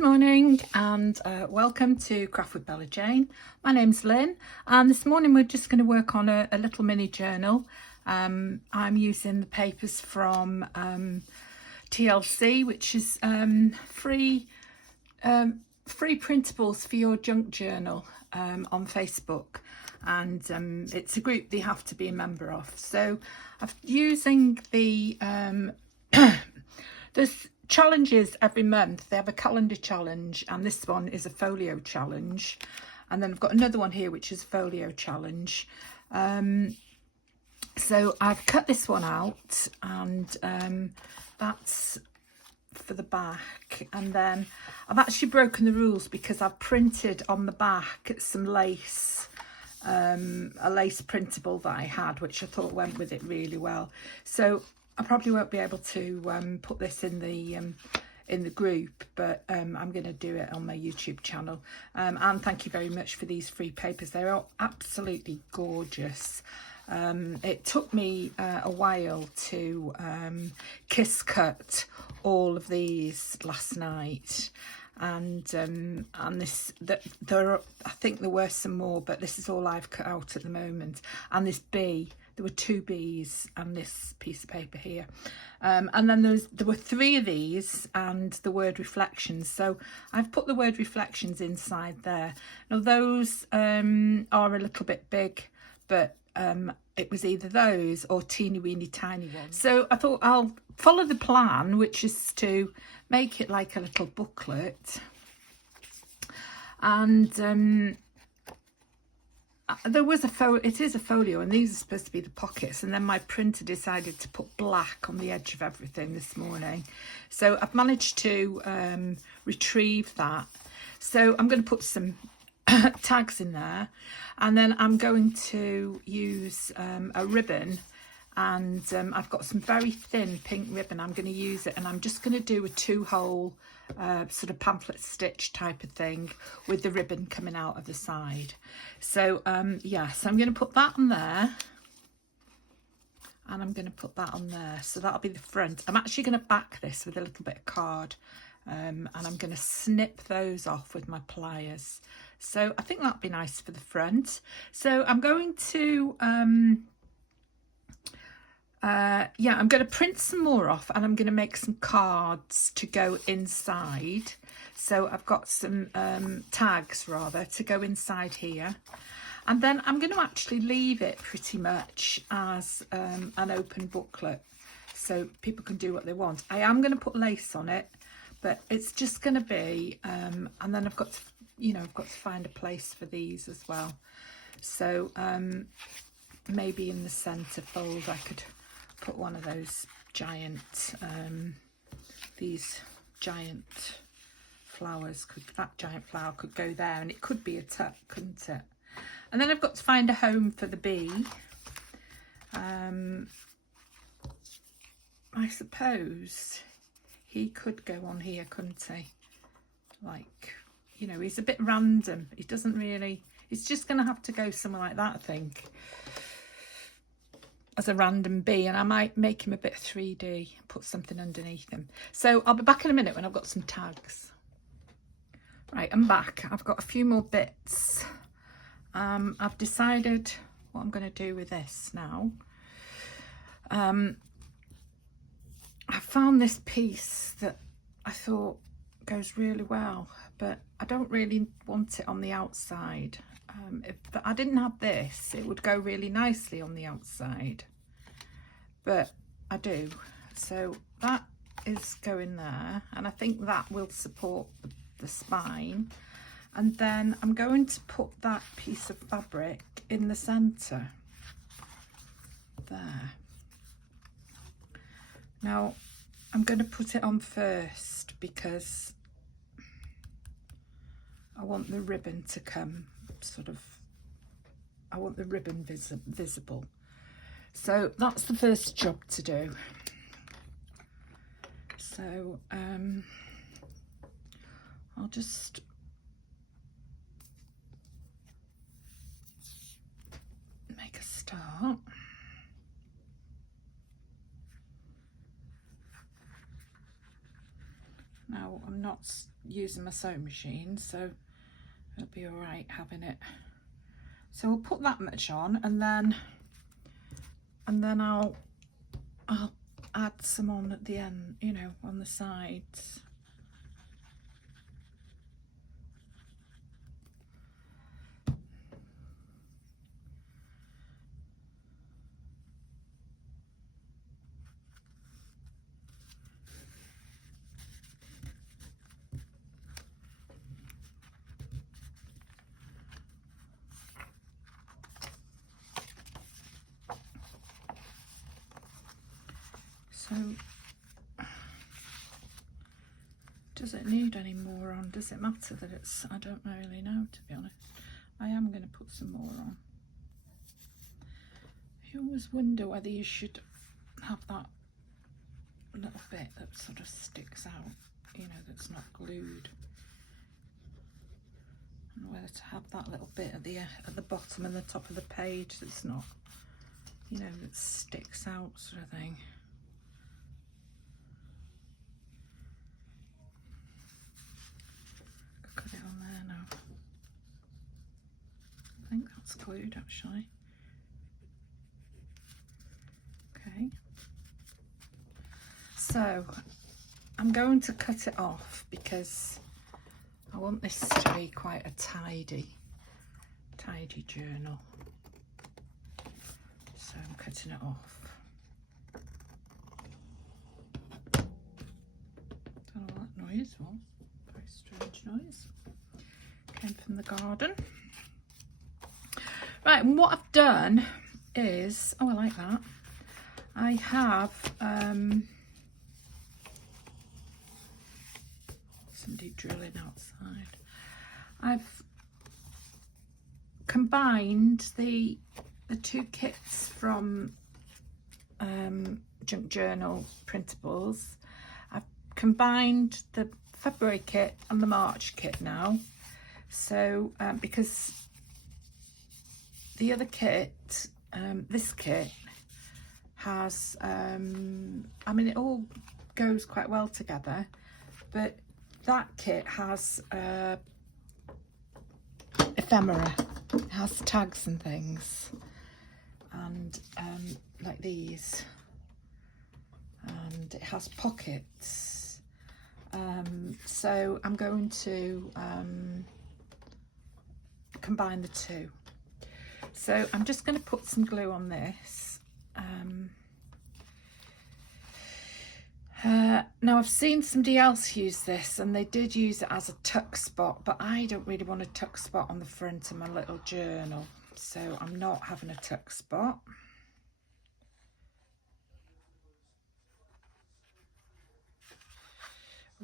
Good morning and welcome to Craft with Bella Jane. My name's Lynn and this morning we're just going to work on a little mini journal. I'm using the papers from TLC, which is free printables for your junk journal on Facebook, and it's a group that you have to be a member of. So I'm using the there's challenges every month. They have a calendar challenge, and this one is a folio challenge, and then I've got another one here which is folio challenge. So I've cut this one out, and that's for the back, and then I've actually broken the rules because I've printed on the back some lace, a lace printable that I had, which I thought went with it really well. So I probably won't be able to put this in the group, but I'm going to do it on my YouTube channel. And thank you very much for these free papers. They're all absolutely gorgeous. It took me a while to kiss cut all of these last night, and this I think there were some more, but this is all I've cut out at the moment. And this bee, there were 2 bees and this piece of paper here, and then there were 3 of these and the word reflections. So I've put the word reflections inside there. Now those are a little bit big, but it was either those or teeny weeny tiny ones. So I thought I'll follow the plan, which is to make it like a little booklet, and there was it is a folio, and these are supposed to be the pockets, and then my printer decided to put black on the edge of everything this morning, so I've managed to retrieve that. So I'm going to put some tags in there, and then I'm going to use a ribbon, and I've got some very thin pink ribbon. I'm going to use it, and I'm just going to do a 2-hole sort of pamphlet stitch type of thing with the ribbon coming out of the side. So yes, I'm going to put that on there, and I'm going to put that on there, so that'll be the front. I'm actually going to back this with a little bit of card, and I'm going to snip those off with my pliers. So I think that'll be nice for the front. So I'm going to I'm going to print some more off, and I'm going to make some cards to go inside. So I've got some tags rather to go inside here, and then I'm going to actually leave it pretty much as an open booklet, so people can do what they want. I am going to put lace on it, but it's just going to be and then I've got to, I've got to find a place for these as well. So maybe in the centre fold I could put one of those giant these giant flowers. That giant flower could go there, and it could be a tuck, couldn't it? And then I've got to find a home for the bee. I suppose he could go on here, couldn't he? Like, he's a bit random. He doesn't really, he's just going to have to go somewhere like that, I think, as a random bee. And I might make him a bit 3D, put something underneath him. So I'll be back in a minute when I've got some tags. Right, I'm back. I've got a few more bits. I've decided what I'm going to do with this now. I found this piece that I thought goes really well, but I don't really want it on the outside. If I didn't have this, it would go really nicely on the outside, but I do. So that is going there, and I think that will support the spine. And then I'm going to put that piece of fabric in the centre there. Now I'm going to put it on first because I want the ribbon to come I want the ribbon visible. So that's the first job to do. So I'll just make a start. Now I'm not using my sewing machine, so it'll be all right having it. So we'll put that much on, and then I'll add some on at the end, you know, on the sides. So, does it need any more on? Does it matter that it's, I don't really know, to be honest. I am going to put some more on. You always wonder whether you should have that little bit that sort of sticks out, you know, that's not glued. And whether to have that little bit at the bottom and the top of the page that's not, you know, that sticks out, sort of thing. Cut it on there now. I think that's glued actually. Okay. So I'm going to cut it off because I want this to be quite a tidy journal. So I'm cutting it off. Don't know what that noise was. Very strange noise. Came from the garden. Right, and what I've done is, oh, I like that. I have somebody drilling outside. I've combined the two kits from Junk Journal Printables. I've combined the February kit and the March kit now. So because the other kit, this kit has, I mean, it all goes quite well together, but that kit has ephemera. It has tags and things, and like these, and it has pockets. So I'm going to combine the two. So I'm just going to put some glue on this. Now I've seen somebody else use this, and they did use it as a tuck spot, but I don't really want a tuck spot on the front of my little journal, so I'm not having a tuck spot.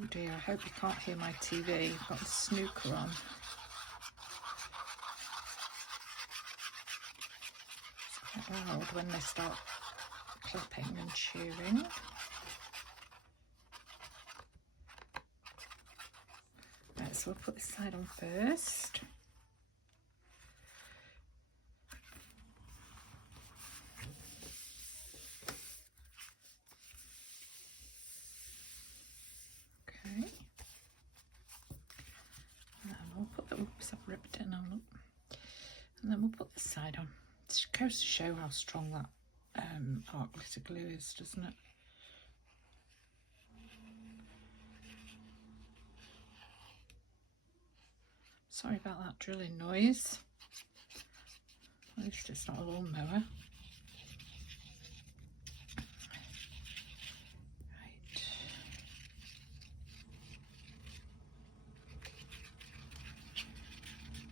Oh dear, I hope you can't hear my TV. I've got the snooker on. It's quite loud when they start clapping and cheering. Right, so we'll put this side on first. Okay. And then we'll put the, oops, I've ripped it now, look. And then we'll put this side on. It goes to show how strong that art glitter glue is, doesn't it? Sorry about that drilling noise. At least it's not a lawnmower. Right.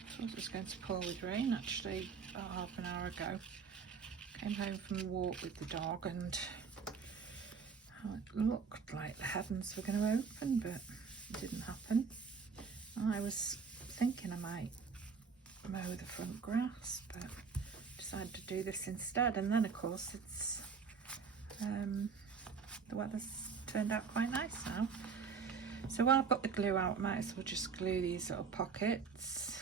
I thought it was going to pour with rain actually about half an hour ago. Came home from a walk with the dog, and it looked like the heavens were going to open, but it didn't happen. I was thinking I might mow the front grass, but decided to do this instead. And then of course it's the weather's turned out quite nice now. So while I've got the glue out, I might as well just glue these little pockets.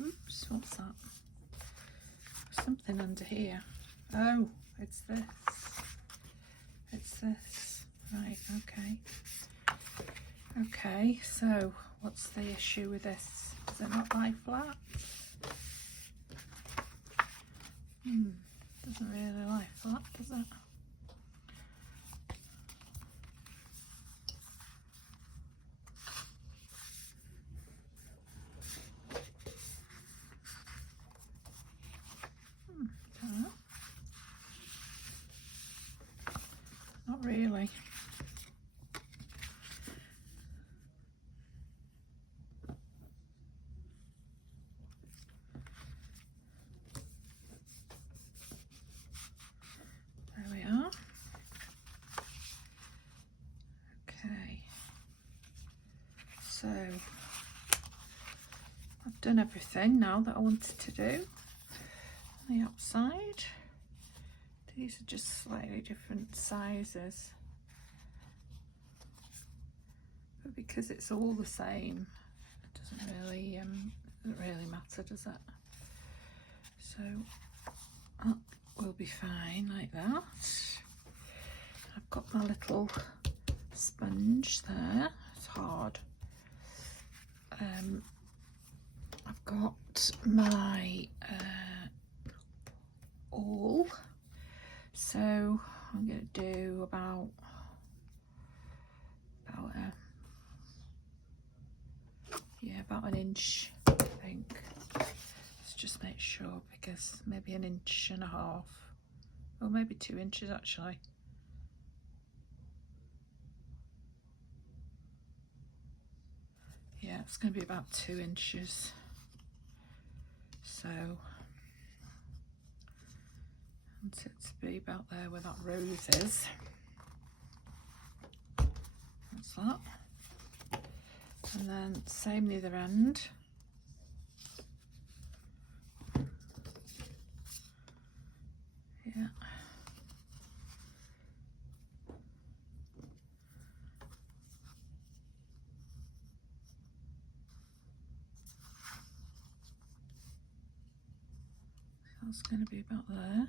Oops, what's that? Something under here. Oh, it's this. this? Right, okay. Okay, so what's the issue with this? Does it not lie flat? Doesn't really lie flat, does it? Don't know. Not really. There we are. Okay. So I've done everything now that I wanted to do. On the outside, these are just slightly different sizes, but because it's all the same, it doesn't really matter, does it? So that will be fine like that. I've got my little sponge there. It's hard. I've got my awl, so I'm going to do about an inch, I think. Let's just make sure, because maybe 1.5 inches, or maybe 2 inches actually. Yeah, it's going to be about 2 inches. So I want it to be about there where that rose is. That's that. And then same the other end. Yeah. That's going to be about there.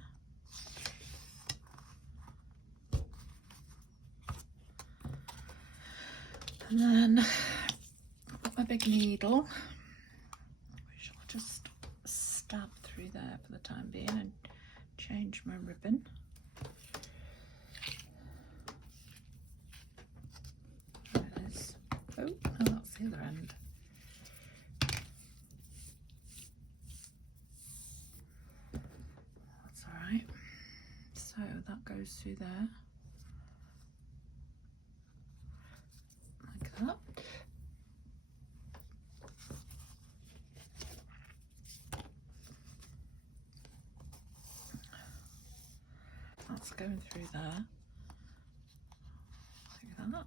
And then I've got my big needle, which I'll just stab through there for the time being and change my ribbon. There it is. Oh, no, that's the other end. That's all right. So that goes through there. Like that. That's going through there, like that.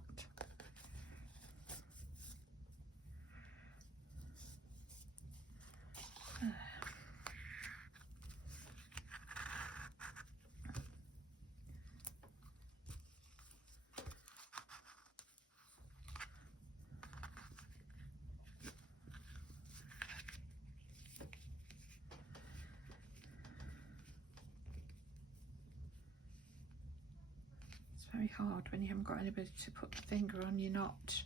There. Very hard when you haven't got anybody to put the finger on your knot,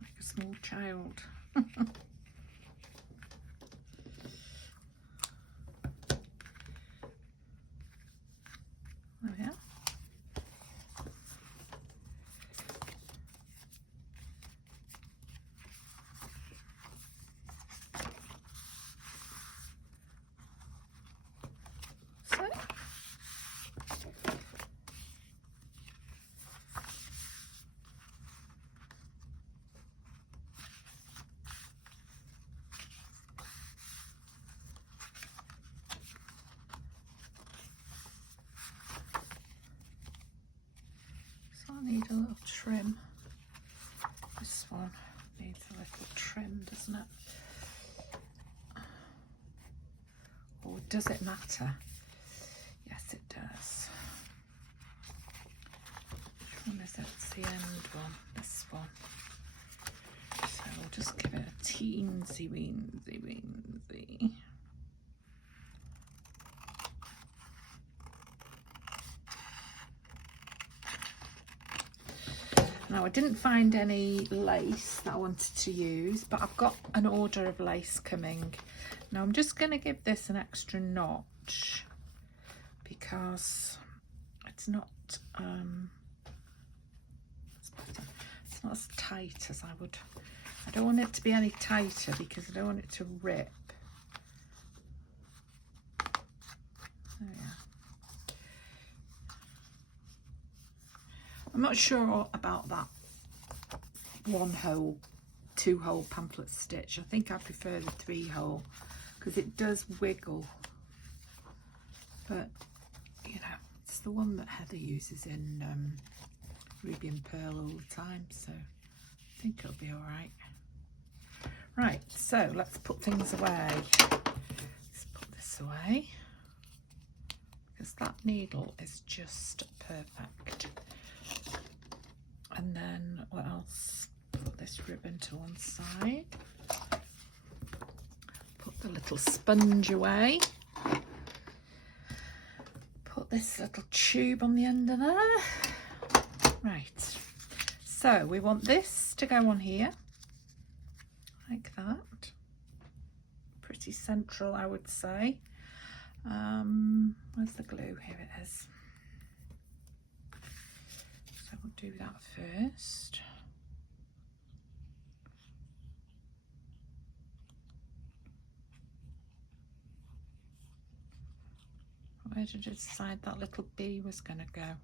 like a small child. There we are. So I need a little trim. This one needs a little trim, doesn't it? Or does it matter? Yes, it does. Which one is it? It's the end one, this one. So we'll just give it a teensy weensy weensy. Now I didn't find any lace that I wanted to use, but I've got an order of lace coming. Now I'm just going to give this an extra notch because it's not it's not as tight as I would. I don't want it to be any tighter because I don't want it to rip. There we are. I'm not sure about that 1-hole, 2-hole pamphlet stitch. I think I prefer the 3-hole because it does wiggle. But, you know, it's the one that Heather uses in Ruby and Pearl all the time, so I think it'll be all right. Right, so let's put things away. Let's put this away because that needle is just perfect. And then what else? Put this ribbon to one side. Put the little sponge away. Put this little tube on the end of there. Right, so we want this to go on here, like that. Pretty central, I would say. Where's the glue? Here it is. So we'll do that first. Where did I decide that little bee was going to go?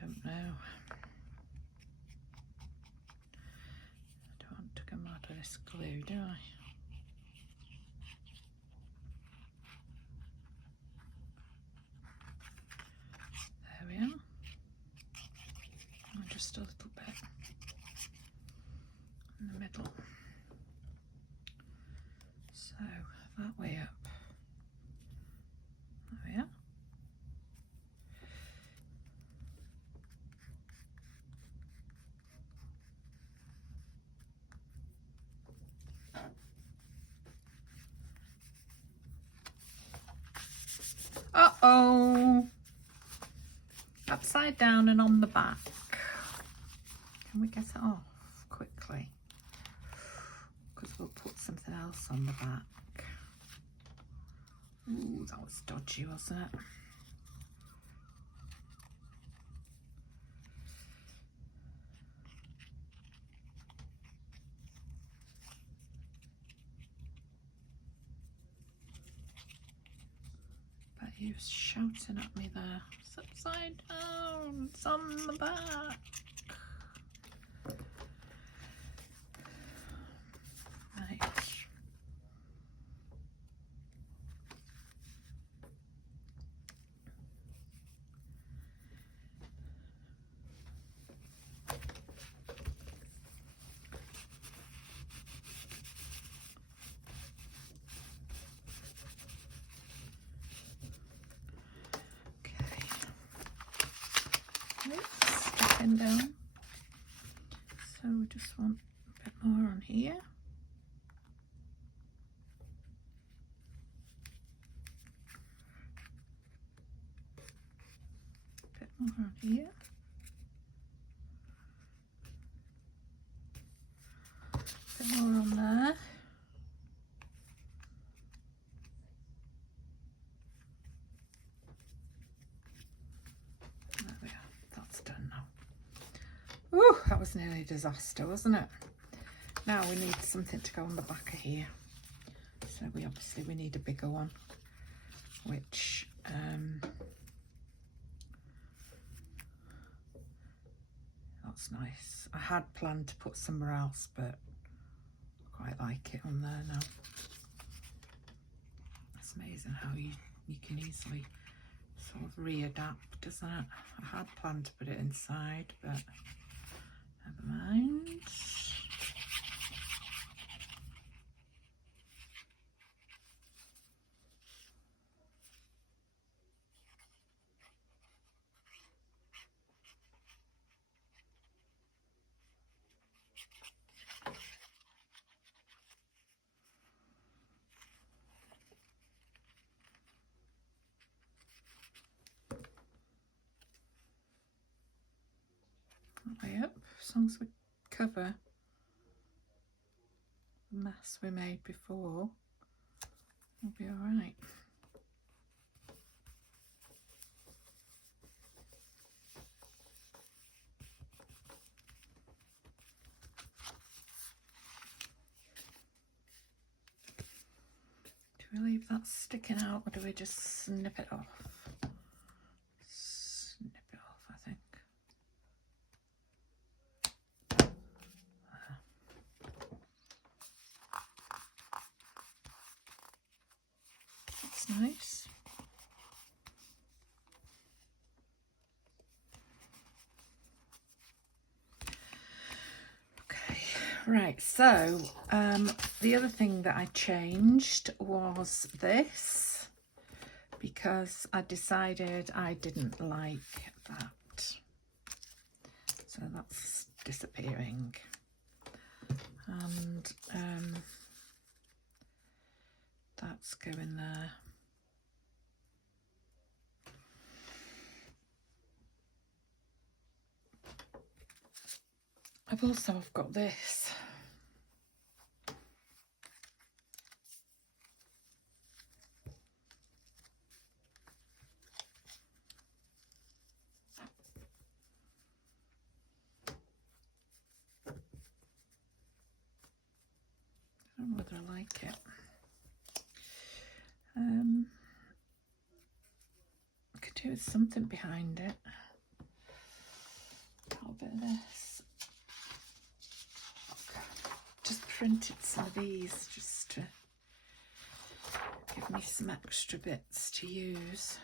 Don't know. I don't want to come out of this glue, do I? There we are. Just a little bit in the middle. So that way up. There we are. Uh-oh. Upside down and on the back. Can we get it off quickly? Because we'll put something else on the back. Ooh, that was dodgy, wasn't it? But he was shouting at me there. It's upside down, it's on the back. Right. Stepping down, so we just want a bit more on here. A bit more on here. A bit more on there. There we are, that's done now. Ooh, that was nearly a disaster, wasn't it? Now we need something to go on the back of here. So we need a bigger one, which that's nice. I had planned to put somewhere else, but I quite like it on there now. It's amazing how you can easily sort of readapt, isn't it? I had planned to put it inside, but never mind. Yep, as long as we cover the mess we made before, we'll be all right. Do we leave that sticking out or do we just snip it off? Snip it off, I think. That's nice. Okay, right, so the other thing that I changed was this, because I decided I didn't like that. So that's disappearing. And that's going there. I've got this. I don't know whether I like it. I could do with something behind it. A little bit of this. Just printed some of these just to give me some extra bits to use.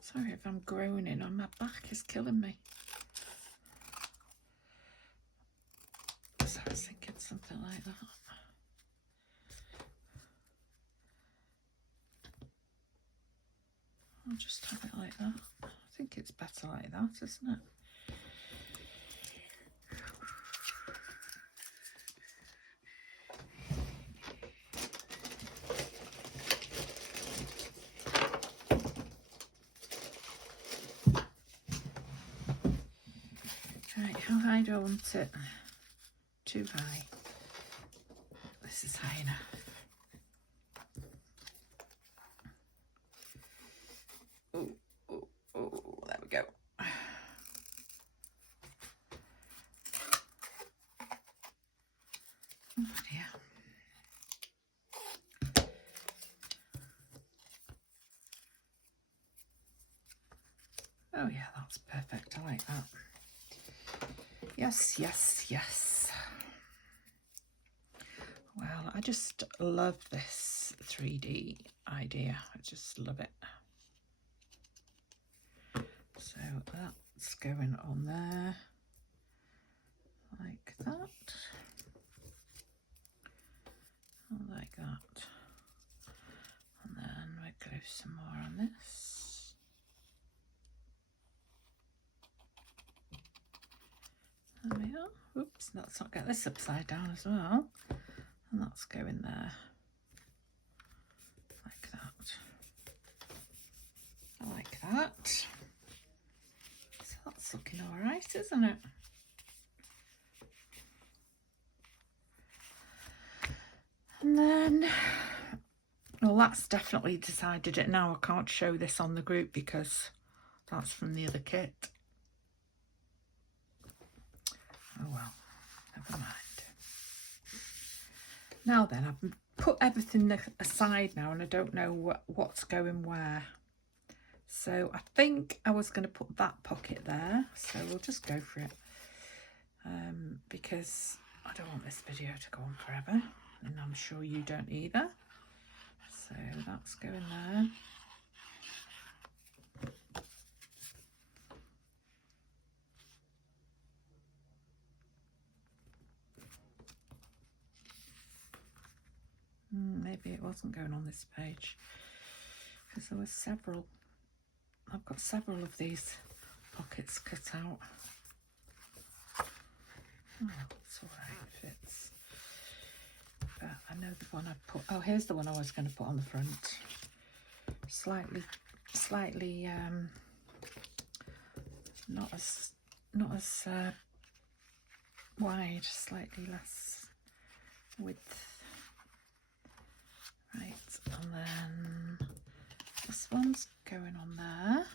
Sorry if I'm groaning on, my back is killing me. So I was thinking something like that. I'll just have it like that. I think it's better like that, isn't it? Right, how high do I want it? Too high. This is high enough. Oh, oh, oh, there we go. Oh dear. Oh yeah, that's perfect. I like that. Yes, yes, yes. Well, I just love this 3D idea. I just love it. So that's going on there like that. Like that. And then we go some more on this. There we are. Oops, let's not get this upside down as well. And that's going there. Like that. I like that. So that's looking alright, isn't it? And then, well, that's definitely decided it now. I can't show this on the group because that's from the other kit. Oh well, never mind. Now then, I've put everything aside now and I don't know what's going where. So I think I was going to put that pocket there. So we'll just go for it. Because I don't want this video to go on forever. And I'm sure you don't either. So that's going there. Maybe it wasn't going on this page. because there were several. I've got several of these pockets cut out. Oh, it's all right, it fits. But I know the one I put. Oh, here's the one I was going to put on the front. Slightly, not as wide, slightly less width. Right, and then this one's going on there.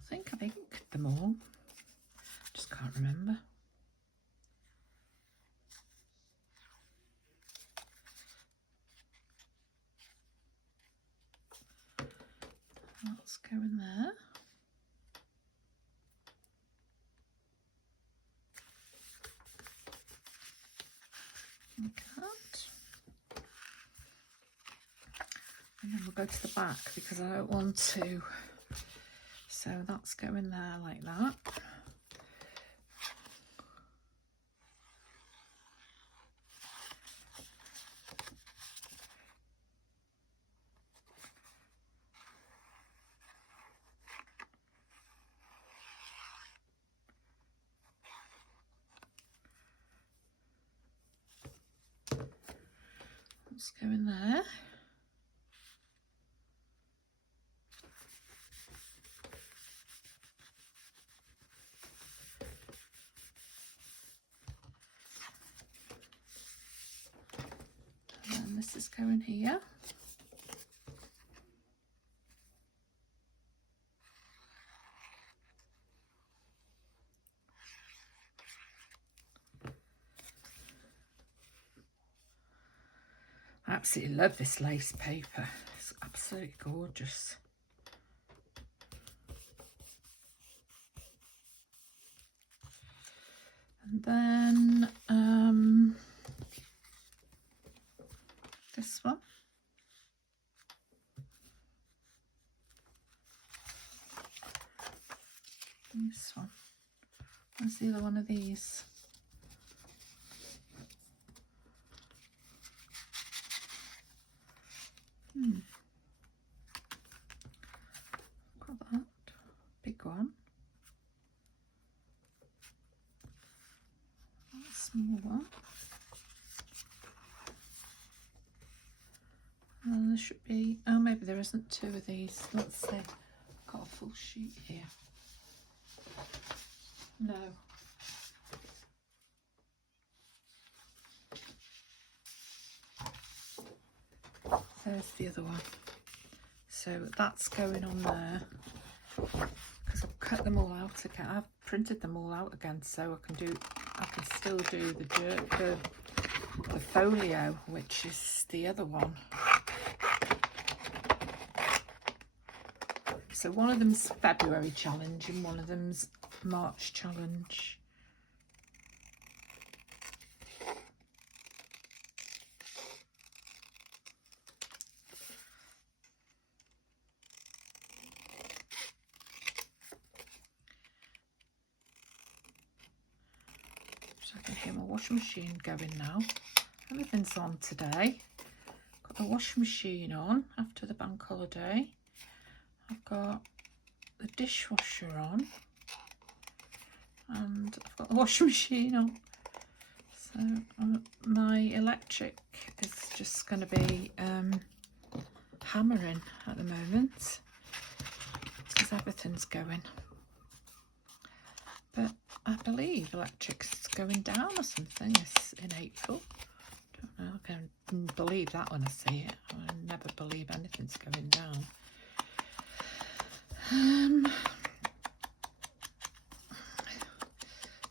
I think I've inked them all, just can't remember. That's going there. Like that. And then we'll go to the back because I don't want to. So that's going there like that. That's going there. And this is going here. I absolutely love this lace paper. It's absolutely gorgeous. And then this one. And this one. Where's the other one of these? Got that big one. That small one. And then there should be, oh, maybe there isn't two of these. Let's see. I've got a full sheet here. No. There's the other one. So that's going on there because I've cut them all out again. I've printed them all out again, so I can still do the folio, which is the other one. So one of them's February challenge and one of them's March challenge. So I can hear my washing machine going now. Everything's on today. Got the washing machine on after the bank holiday. I've got the dishwasher on. And I've got the washing machine on. So my electric is just going to be hammering at the moment because everything's going. But I believe electric's going down or something in April. Don't know, I can believe that when I see it. I never believe anything's going down. I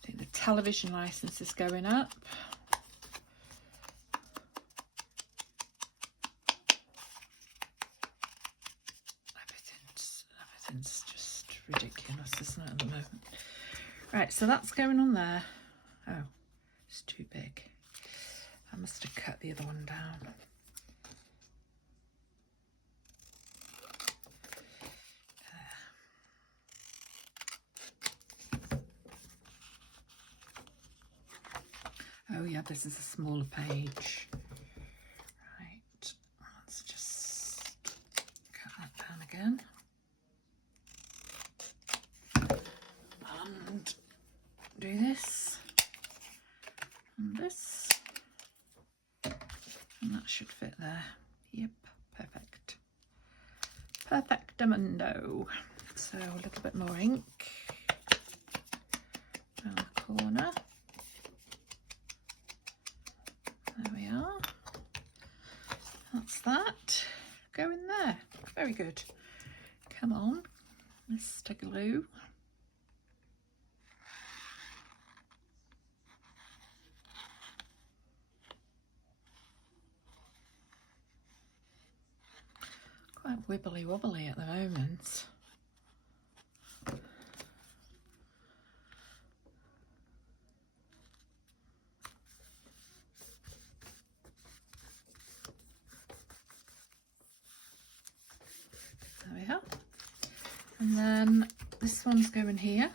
think the television license is going up. Everything's just ridiculous, isn't it, at the moment? Right, so that's going on there. Oh, it's too big. I must have cut the other one down. Oh yeah, this is a smaller page. again. And do this and this. And that should fit there. Yep, perfect. Perfectamundo. So a little bit more ink down the corner. There we are. That's that. Go in there. Very good. Come on, Mr. Glue. Quite wibbly wobbly at the moment. There we are. And then this one's going here.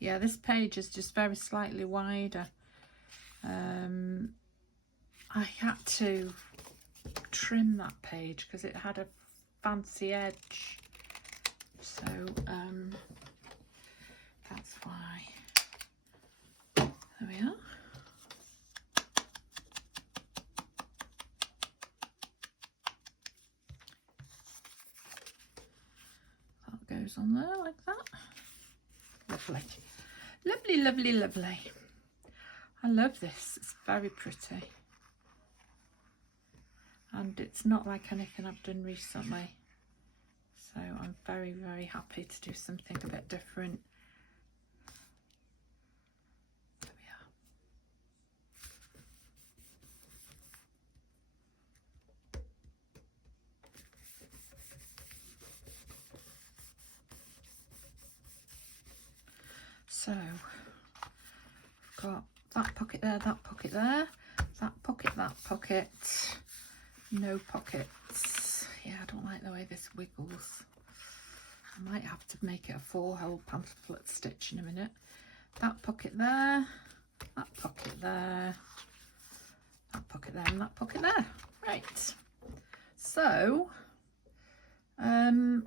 Yeah, this page is just very slightly wider. I had to trim that page because it had a fancy edge, so that's why. There we are. That goes on there like that. Lovely, lovely, lovely, lovely. I love this. It's very pretty. And it's not like anything I've done recently. So I'm very, very happy to do something a bit different. There we are. So I've got that pocket there, that pocket there, that pocket, no pockets. Yeah, I don't like the way this wiggles. I might have to make it a 4-hole pamphlet stitch in a minute. That pocket there, that pocket there, that pocket there, and that pocket there. Right. So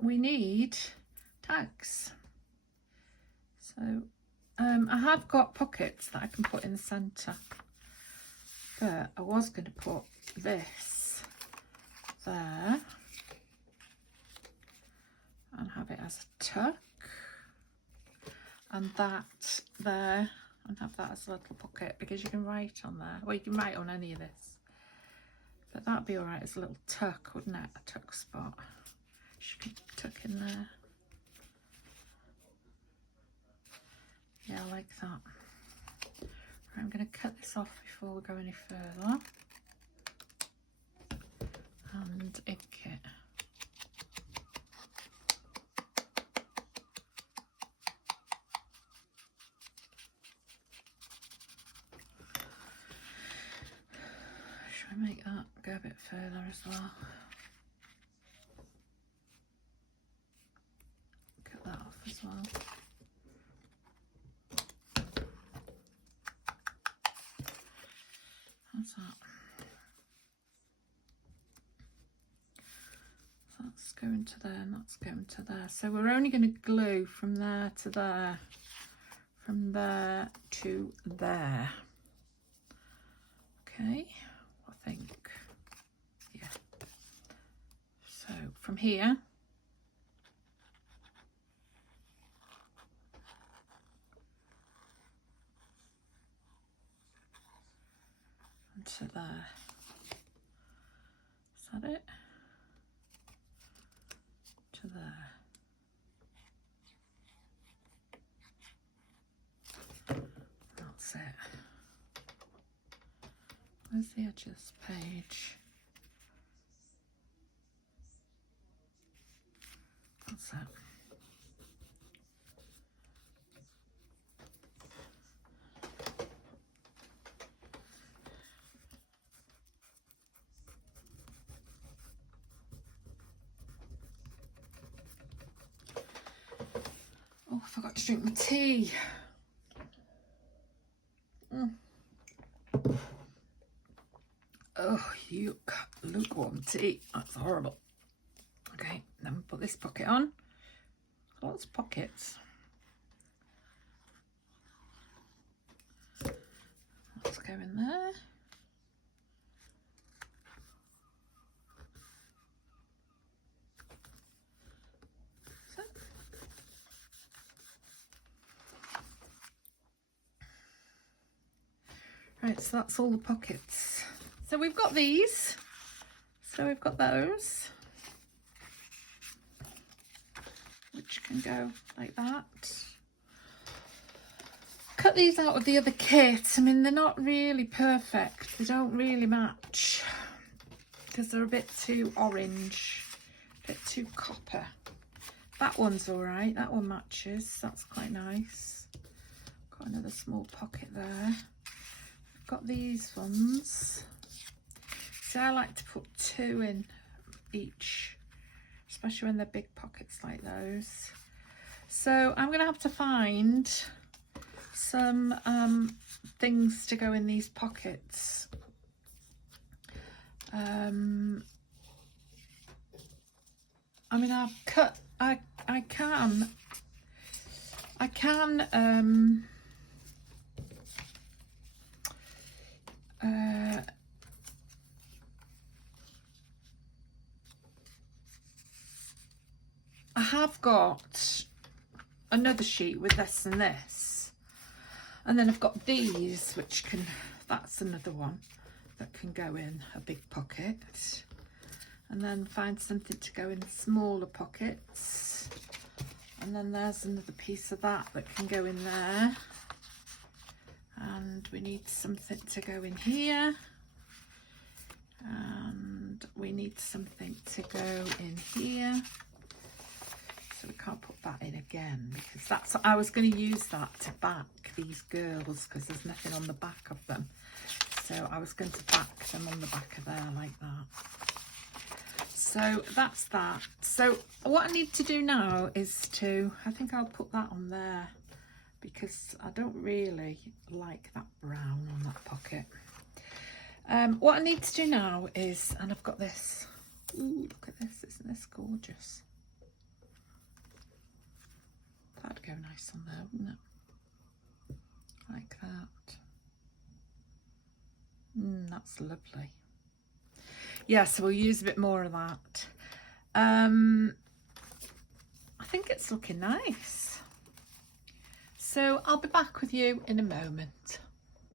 we need tags. So I have got pockets that I can put in the centre, but I was going to put this there and have it as a tuck, and that there, and have that as a little pocket, because you can write on there. Well, you can write on any of this, but that'd be all right as a little tuck, wouldn't it? A tuck spot. You could tuck in there. Yeah, I like that. Right, I'm going to cut this off before we go any further and ink it. Should I make that go a bit further as well? Cut that off as well. How's that? That's going to there and that's going to there. So we're only going to glue from there to there, from there to there. Okay, I think, yeah. So from here to there. Is that it? To there. That's it. Where's the edge of this page? That's it. Oh, I forgot to drink my tea. Oh, yuck. Lukewarm tea. That's horrible. Okay, Then we'll put this pocket on. Lots of pockets. Let's go in there. So. Right, so that's all the pockets. So we've got these. So we've got those, which can go like that. Cut these out of the other kit. I mean, they're not really perfect. They don't really match because they're a bit too orange, a bit too copper. That one's all right. That one matches. That's quite nice. Got another small pocket there. I've got these ones. So I like to put 2 in each, especially when they're big pockets like those. So I'm going to have to find some things to go in these pockets. I mean, I've cut, I can I have got another sheet with this and this, and then I've got these which can, that's another one that can go in a big pocket, and then find something to go in smaller pockets, and then there's another piece of that that can go in there, and we need something to go in here, and we need something to go in here. So we can't put that in again because that's, I was going to use that to back these girls because there's nothing on the back of them. So I was going to back them on the back of there like that. So that's that. So what I need to do now is to, I think I'll put that on there because I don't really like that brown on that pocket. What I need to do now is, and I've got this, ooh, look at this, isn't this gorgeous? That'd go nice on there, wouldn't it? Like that. That's lovely. Yeah, so we'll use a bit more of that. I think it's looking nice. So I'll be back with you in a moment.